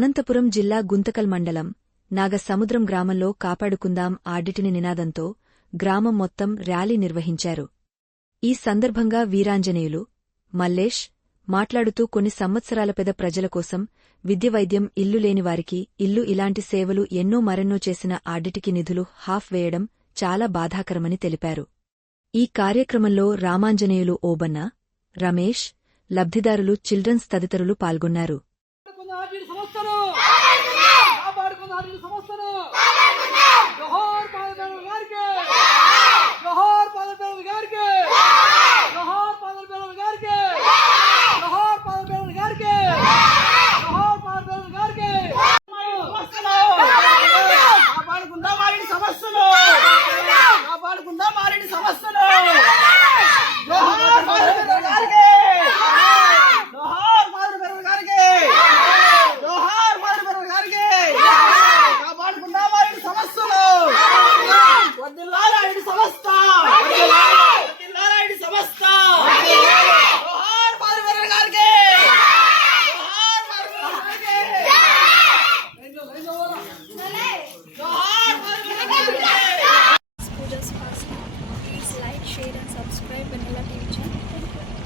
అనంతపురం జిల్లా గుంతకల్ మండలం నాగసముద్రం గ్రామంలో కాపాడుకుందాం ఆడిటిని నినాదంతో గ్రామం మొత్తం ర్యాలీ నిర్వహించారు. ఈ సందర్భంగా వీరాంజనేయులు మల్లేష్ మాట్లాడుతూ కొన్ని సంవత్సరాల పెద ప్రజల కోసం విద్య వైద్యం ఇల్లు లేనివారికి ఇల్లు ఇలాంటి సేవలు ఎన్నో మరెన్నో చేసిన ఆడిటికి నిధులు హాఫ్ వేయడం చాలా బాధాకరమని తెలిపారు. ఈ కార్యక్రమంలో రామాంజనేయులు ఓబన్న రమేష్ లబ్ధిదారులు చిల్డ్రన్స్ తదితరులు పాల్గొన్నారు. করো Please like, share and subscribe Vanilla TV channel. Thank you.